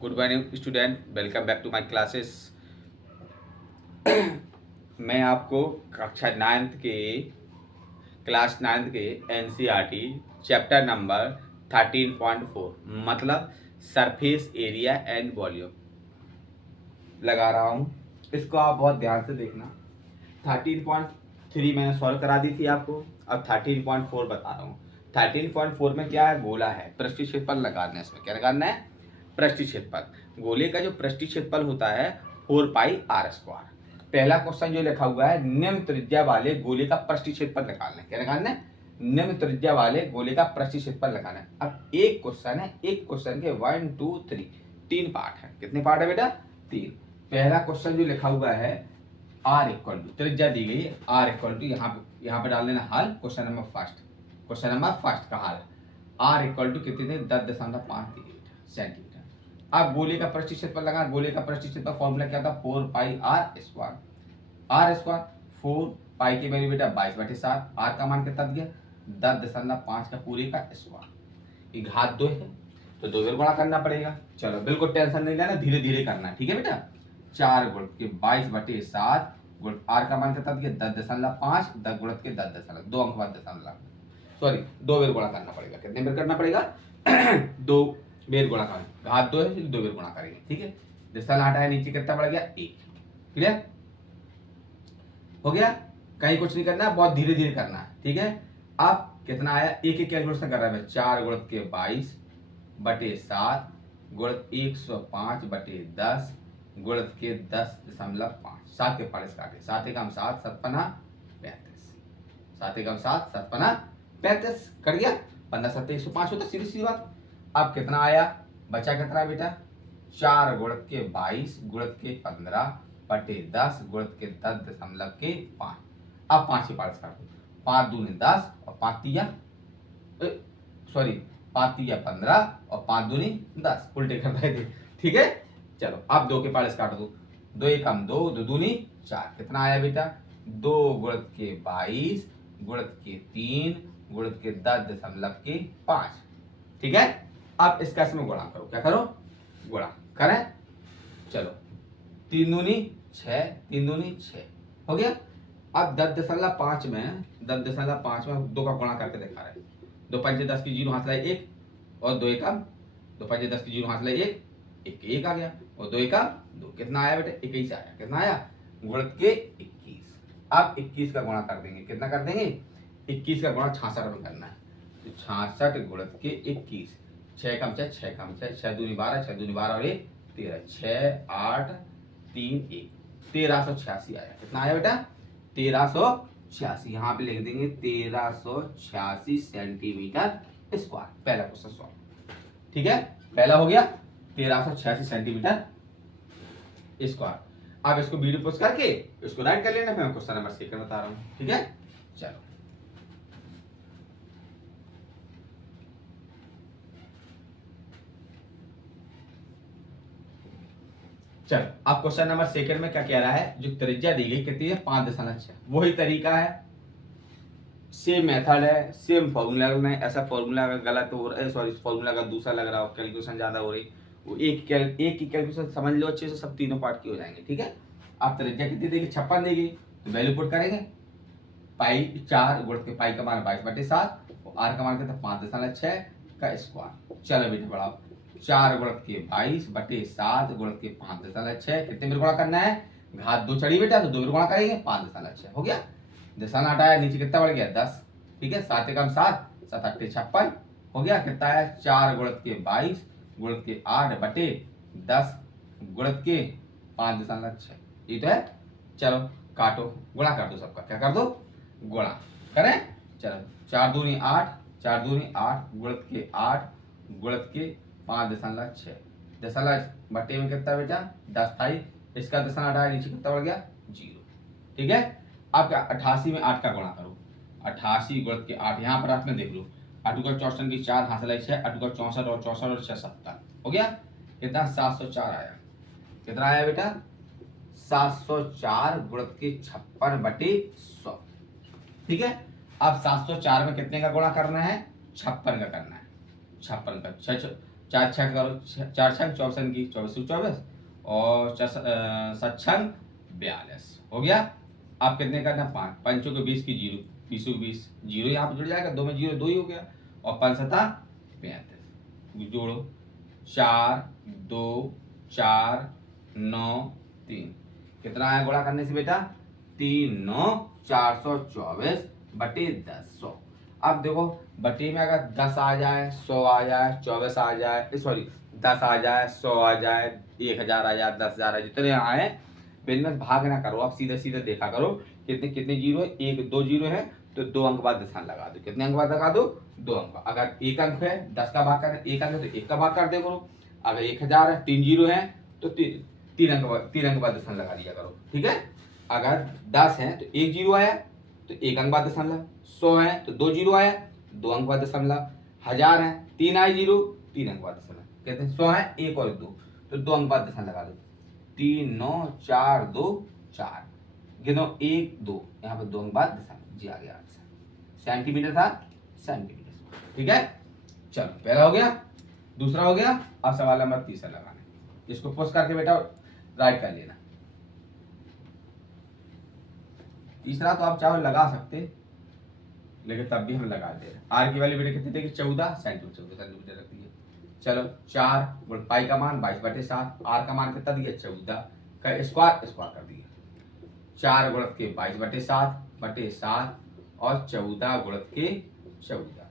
Good morning student, welcome back to my classes. मैं आपको कक्षा 9th के क्लास 9th के एनसीईआरटी चैप्टर नंबर 13.4 मतलब सरफेस एरिया एंड वॉल्यूम लगा रहा हूँ। इसको आप बहुत ध्यान से देखना। 13.3 मैंने सॉल्व करा दी थी आपको, अब 13.4 बता रहा हूँ। 13.4 में क्या है, गोला है, पृष्ठीय क्षेत्रफल लगाना है। इसमें क्या लगाना है, पृष्ठीय क्षेत्रफल। गोले का जो पृष्ठीय क्षेत्रफल होता है 4πr²। पहला क्वेश्चन जो लिखा हुआ है, निम्न त्रिज्या वाले गोले का पृष्ठीय क्षेत्रफल निकालना है। क्या निकालना है, निम्न त्रिज्या वाले गोले का पृष्ठीय क्षेत्रफल लगाना है। अब एक क्वेश्चन है, एक क्वेश्चन के 1 2 3 तीन पार्ट है। कितने पार्ट है बेटा, 3। पहला क्वेश्चन जो लिखा हुआ है आर इक्वल टू, त्रिज्या दी गई है आर इक्वल टू, यहाँ पे डाल देना हल। क्वेश्चन नंबर फर्स्ट का हल, आर इक्वल टू कितने थे, 10.5 सेंटीमीटर। अब गोले का पृष्ठीय क्षेत्रफल लगा। गोले का पृष्ठीय क्षेत्रफल फॉर्मूला क्या था, 4πr²। आर स्क्वायर 4 की वैल्यू बेटा 22/7। आर का मान कितना दिया, 10.5 का पूरे का स्क्वायर। ये घात 2 है तो 2 से गुणा करना पड़ेगा। चलो बिल्कुल टेंशन नहीं लेना, धीरे धीरे करना है, ठीक है बेटा। 4 गुणित के 22/7 गुणित आर का मान कितना दिया, 10.5, 10 गुणित के 10, 2 अंक बाद दशमलव, सॉरी 2 बेर गुणा करना पड़ेगा। कितने बेर करना पड़ेगा 2 बेर गुणा करना। घात 2 है इसलिए 2 बेर गुणा करेंगे, ठीक है। दशमलव हटाया, नीचे कितना बढ़ गया 1। क्लियर हो गया। कहीं कुछ नहीं करना, बहुत धीरे धीरे करना है, ठीक है। अब कितना आया, एक कैलकुलेशन कर रहा है। 4 गुणित के 22/7 गुणित 105/10 गुणित के 10.5। 7 के पारिश काटे, 7 एकम 7, 7 पन्ना 35, 7 एकम 7, 7 पन्ना 35 कर गया। 15 7 105 होता, सीधी सी बात। अब कितना आया, बचा कितना बेटा, 4 गुणित के 22 गुणित के 15/10 गुणित के 10.5। अब 5 की पारिश काटो, 5 दूनी 10 और 5 तिया 15 और 5 दूनी 10, उल्टे कर रहे थे, ठीक है। चलो अब 2 के पारिश काट दो, 2 एकम 2, 2 दूनी 4। कितना आया बेटा, 2 गुणित के 22 गुणित के 3 गुणित के 10.5, ठीक है। अब इसका इसमें गुणा करो, क्या करो, गुणा करें। चलो 3 दूनी 6, 3 दूनी 6 हो गया। अब 10.5 में 2 का गुणा करके दिखा रहे हैं। 2 पंजे 10 की 0 हाथ लाए 1 और 2 एकम 2 पंजे 10 की 0 हाथ लाए 1, 1 आ गया और 2 एकम 2। कितना आया बेटा, 21 आया। कितना आया, गुणित के 21। अब 21 का गुणा कर देंगे, कितना कर देंगे, 21 का गुणा 66 में करना है। तो 66 गुणित के 21, 6 कम 6, 6 कम 6, 6 दूनी 12, 6 दूनी 12 और 1 13, 6 8 3 1, 1386 आया। कितना आया बेटा, 1386। यहाँ पे लिख देंगे 1386 सेंटीमीटर स्क्वायर। पहला क्वेश्चन सॉल्व, ठीक है। पहला हो गया 1386 सेंटीमीटर स्क्वायर। अब इसको वीडियो पोस्ट करके इसको राइट कर लेना, फिर मैं क्वेश्चन नंबर 6 बता रहा हूँ, ठीक है। चलो चलो अब क्वेश्चन नंबर 2 में क्या कह रहा है, जो त्रिज्या दी गई कितनी है, 5.6। वही तरीका है, सेम मेथड है, सेम फॉर्मूला है। ऐसा फॉर्मूला अगर गलत हो रहा है, सॉरी फॉर्मूला अगर दूसरा लग रहा हो, कैलकुलेशन ज्यादा हो रही, वो एक की कैलकुलेशन समझ लो अच्छे से, सब तीनों पार्ट की हो जाएंगे, ठीक है। आप त्रिज्या कितनी देगी, 56 देगी, तो वैल्यू पुट करेंगे। 4 गुणित के पाई का मान 22/7 और आर का मान कितना 5.6 का स्क्वायर। चलो बेटा बढ़ाओ, 4 गुणित के 22/7 गुणित के 5.6। कितने में गुणा करना है, घात 2 चढ़ी बेटा तो 2 में गुणा करेंगे, 5.6 हो गया। दशमलव हटाया, नीचे कितना बढ़ गया 10, ठीक है। 7 एकम 7, 7 8 56 हो गया। कितना है, 4 गुणित के 22 गुणित के 8/10 गुणित के 5.6, ये तो है। चलो काटो, गुणा कर दो सबका, क्या कर दो, गुणा करें। चलो 4 दूनी 8, 4 दूनी 8 गुणित के 8 गुणित के 5.6। दशमलव बटे में कितना बेटा 10 था, इसका दशमलव हटाया, नीचे कितना बढ़ गया 0, ठीक है। अब क्या, 88 में 8 का गुणा करो, 88 गुणित के 8, यहाँ पर आपने देख लो, 8 का 64 की 4 हाथ लाई 6, 8 का 64 और 64 और 6 70 हो गया। कितना 704 आया। कितना आया बेटा, 704 गुणित के 56/100, ठीक है। अब 704 में कितने का गुणा करना है, 56 का करना है। 56 का चार छक करो, चार छक 24 की 24 और सत्छंग 42 हो गया। आप कितने करना 5 पंचों के 20 की 0, 20 को 20 जीरो यहाँ पे जुड़ जाएगा, 2 में 0 2 ही हो गया और 5 सता 35 जोड़ो 4 2 4 9 3 कितना आया गुणा करने से बेटा 3 9 424 बटे 10 100। अब देखो बटे में अगर 10 आ जाए 100 आ जाए 24 आ जाए सॉरी 10 आ जाए 100 आ जाए 1000 आ जाए 10,000 आ जाए जितने आए बिजनेस भाग ना करो, आप सीधे सीधे देखा करो कितने कितने जीरो है, एक दो जीरो है तो 2 अंक बाद दशमलव लगा दो। कितने अंक बाद लगा दो 2 अंक। अगर 1 अंक है 10 का भाग कर 1 अंक है तो 1 का भाग कर दे करो। अगर 1000 है 3 जीरो है तो 3 अंक बाद दशमलव लगा दिया करो, ठीक है। अगर 10 है तो 1 जीरो आया तो 1 अंक बाद दशमलव, 100 है तो 2 जीरो आया 2 अंक बाद दशमलव, 1000 है 3 आए जीरो 3 अंक बाद दशमलव, कहते हैं 100 है 1 और 2 तो 2 अंक बाद दशमलव लगा दो। 3 9 4 2 4 गिनो 1 2 यहाँ पर 2 अंक बाद दशमलव जी आ गया आंसर। सेंटीमीटर था सेंटीमीटर, ठीक है। चलो पहला हो गया, दूसरा हो गया। अब सवाल नंबर तीसरा लगाना है, इसको पोस्ट करके बेटा राइट कर लेना। तीसरा तो आप चाहो लगा सकते लेकिन तब भी हम लगा दे रहे हैं। आर की वैल्यू बेटा कितनी देगी 14 सेंटीमीटर, 14 सेंटीमीटर रख दिए। चलो 4 गुण पाई का मान 22/7, आर का मान कितना दिया 14 का स्क्वायर स्क्वायर कर दिया। 4 गुणत के 22/7 और 14 गुणत के 14,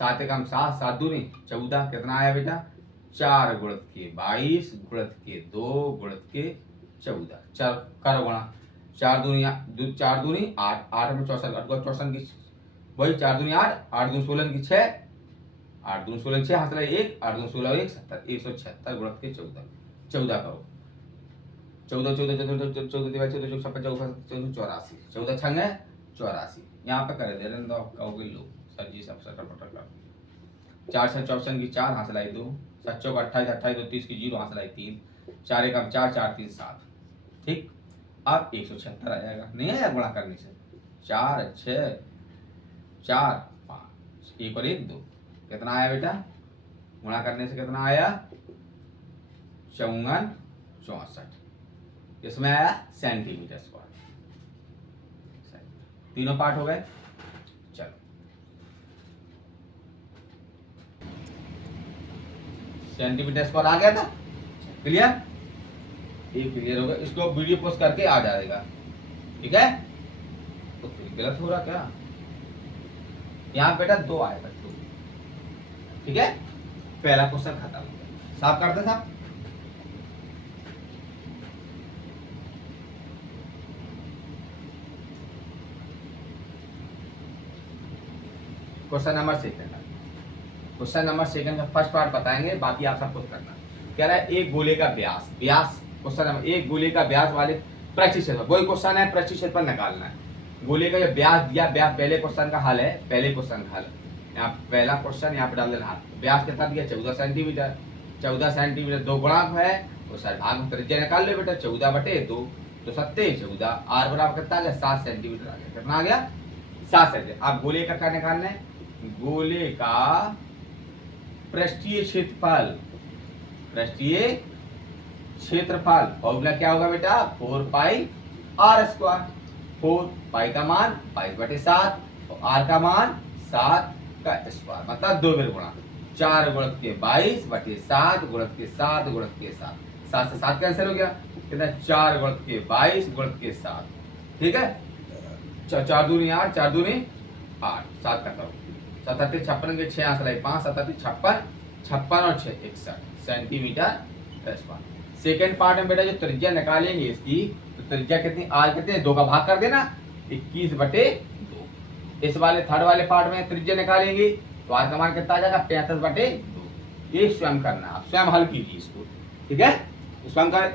7 एकम 7 7 दूनी 14 कितना आया बेटा 4 गुणत के 22 गुणत के 2 गुणत के 14। चल करो गुणा 4 दूनी 8 8 में 64 8 64 की वही 4 दूनी 8 8 दूनी 16 की 6 8 दूनी 16 6 हाथ लगे 1 8 दूनी 16 1 70 176 गुणत के 14 14 करो 14 14 14 14 14 14 84 14 छंग है 84 यहाँ पे कर दे रहे दो कहोगे लो सर जी सब सटर पटर कर 4 6 64 की 4 हाथ लाई 2 7 चौक 28 28 2 30 की 0 हाथ लाई 3 4 एकम 4 4 3 7 ठीक। अब 176 आ जाएगा, नहीं आया गुणा करने से 4 6 4 5 1 और 1 2 कितना आया बेटा गुणा करने से कितना आया 54 64 इसमें आया सेंटीमीटर स्क्वायर। तीनों पार्ट हो गए। चलो सेंटीमीटर स्क्वायर आ गया था, क्लियर, ये क्लियर होगा। इसको वीडियो पोस्ट करके आ जाएगा, ठीक है। तो गलत हो रहा क्या यहाँ बेटा 2 आएगा 2, ठीक है। पहला क्वेश्चन खत्म हो गया, साफ करते साहब। क्वेश्चन नंबर सेकंड का फर्स्ट पार्ट बताएंगे, बाकी आप सब कुछ करना। कह रहा है एक गोले का व्यास क्वेश्चन नंबर एक गोले का व्यास वाले प्रतिशत कोई क्वेश्चन है प्रतिशत पर निकालना है। गोले का जो व्यास दिया व्यास पहले क्वेश्चन का हल है, पहले क्वेश्चन का हल यहाँ पहला क्वेश्चन यहाँ पे डाल देना। व्यास कितना दिया 14 सेंटीमीटर, 14 सेंटीमीटर 2 गुणांक है तो सर भाग में त्रिज्या निकाल लो बेटा 14/2 तो 7 14 आर बराबर कितना आ गया 7 सेंटीमीटर आ गया। कितना आ गया 7 सेंटीमीटर। आप गोले का क्या निकालना है, गोले का पृष्ठीय क्षेत्रफल, पृष्ठीय क्षेत्रफल फॉर्मूला क्या होगा बेटा 4 पाई आर स्क्वायर। 4 पाई का मान 22/7 और आर का मान 7 का स्क्वायर मतलब 2 बार गुणा 4 गुणत के 22/7 गुणत के 7 गुणत के 7 7 से 7 कैंसिल हो गया कितना 4 गुणत के 22 गुणत के 7, ठीक है। 4 दूनी 8 4 दूनी 8 7 का करो 7 8 56 के 6 आंसर 5 7 8 56 56 और 6 61 सेंटीमीटर स्क्वायर। सेकेंड पार्ट में बेटा जो त्रिज्या निकालेंगे इसकी तो त्रिज्या कितनी आर कितने 2 का भाग कर देना 21/2। इस वाले थर्ड वाले पार्ट में त्रिज्या निकालेंगे तो आर का मान कितना आ जाएगा 35/2। ये स्वयं करना, आप स्वयं हल कीजिए इसको, ठीक है। स्वयं कर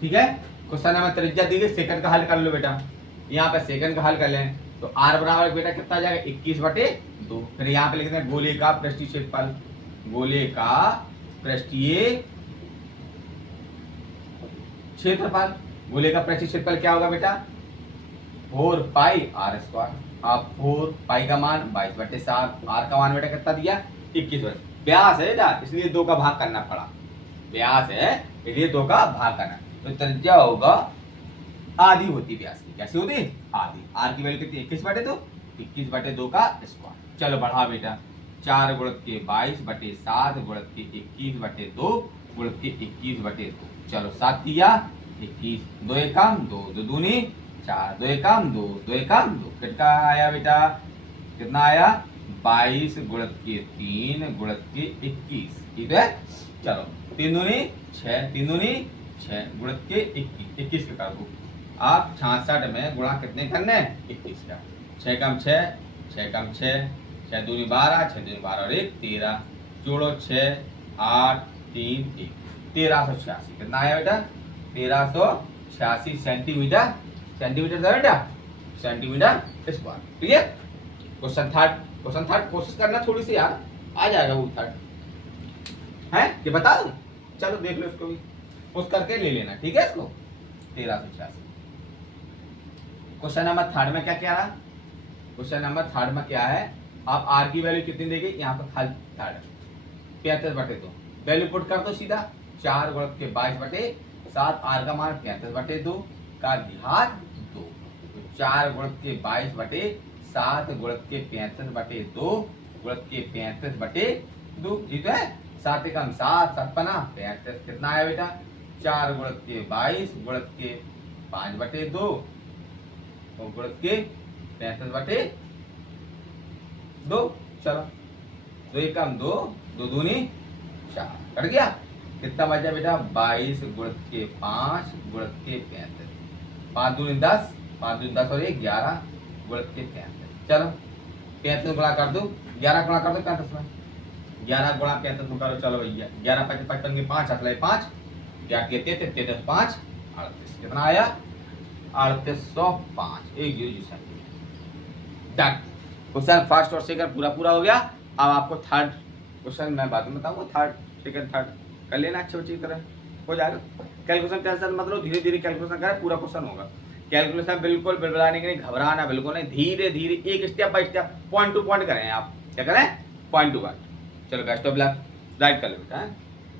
ठीक है। क्वेश्चन नंबर त्रिज्या दी गई, सेकंड का हल कर लो बेटा। यहाँ पे सेकंड का हल कर लें तो आर बराबर बेटा कितना आ जाएगा 21/2। फिर यहाँ पे लिखते हैं गोले का पृष्ठीय क्षेत्रफल, गोले का पृष्ठीय क्षेत्रफल, गोले का पृष्ठीय क्षेत्रफल क्या होगा बेटा 4 पाई आर स्क्वायर। अब 4 पाई का मान 22/7, आर का मान बेटा कितना दिया 21 बटे, व्यास है बेटा इसलिए 2 का भाग करना पड़ा, व्यास है इसलिए 2 का भाग करना, तो त्रिज्या होगा आधी होती व्यास की, कैसी होती आधी। आर की वैल्यू कितनी 21/2, 21/2 का स्क्वायर। चलो बढ़ा बेटा, 4 गुणित के 22/7 गुणित के 21/2 गुणित के 21/2, चलो 7 दिया 21, 2 एकम 2, 2 दूनी 4, 2 एकम 2, 2 एकम 2, कितना आया बेटा, कितना आया 22 गुणित के 3 गुणित के 21, ठीक है। चलो 3 दूनी 6, 3 दूनी 6 गुणित के 21 के कर दो आप 66 में गुणा कितने करने 21 का, 6 कम 6, 6 कम 6, 6 दूनी 12, 6 दूनी 12 और 1 13, जोड़ो 6 8 3 1, 1386, कितना आया बेटा 1386 सेंटीमीटर, सेंटीमीटर था बेटा, सेंटीमीटर स्क्वायर, ठीक है। क्वेश्चन थर्ड कोशिश करना थोड़ी सी यार, आ जाएगा वो थर्ड है, ये बता दूं, चलो देख लो इसको भी, उस करके ले लेना, ठीक है इसको 1386। क्वेश्चन नंबर थर्ड में क्या क्या रहा, क्वेश्चन नंबर थर्ड में क्या है, आप आर की वैल्यू कितनी देगी, यहाँ पर खाली थर्ड 35/2, वैल्यू पुट कर दो सीधा, 4 गुणित के 22/7, आर का मान 35/2 का घात 2, तो 4 गुणित के 22/7 गुणित के 35/2 गुणित के 35/2, ठीक है, 7 एकम 7, 7 पना 35, कितना आया बेटा 4 गुणित के 22 गुणित के 5/2 गुणित के 35/2, चलो 2 एकम 2, 2 दूनी 4, कट गया, कितना बचा बेटा 22 गुणित के 5 गुणित के 35, 5 दूनी 10, 5 दूनी 10 और 1 11 गुणित के 35, चलो 35 गुणा कर दो, 11 गुणा कर दो 35 में, 11 गुणा 35 में करो, चलो भैया 11 5 55 के 5 हाथ लगे 5, 8 के 33 5 38, कितना आया 3805, एक zero centimetre. Done, question first और सेकंड पूरा पूरा हो गया। अब आपको थर्ड क्वेश्चन मैं बाद में बताऊंगा, थर्ड सेकंड थर्ड कर लेना अच्छी तरह, हो जाएगा। कैलकुलेशन टेंशन मतलब धीरे धीरे कैलकुलेशन करें, पूरा क्वेश्चन होगा। कैलकुलेशन बिल्कुल बिड़बड़ाने के नहीं, घबराना बिल्कुल नहीं, धीरे धीरे एक step by step point two point करें, आप क्या करें पॉइंट टू पॉइंट। चलो बेस्ट ऑफ लक, राइट कर लो बेटा।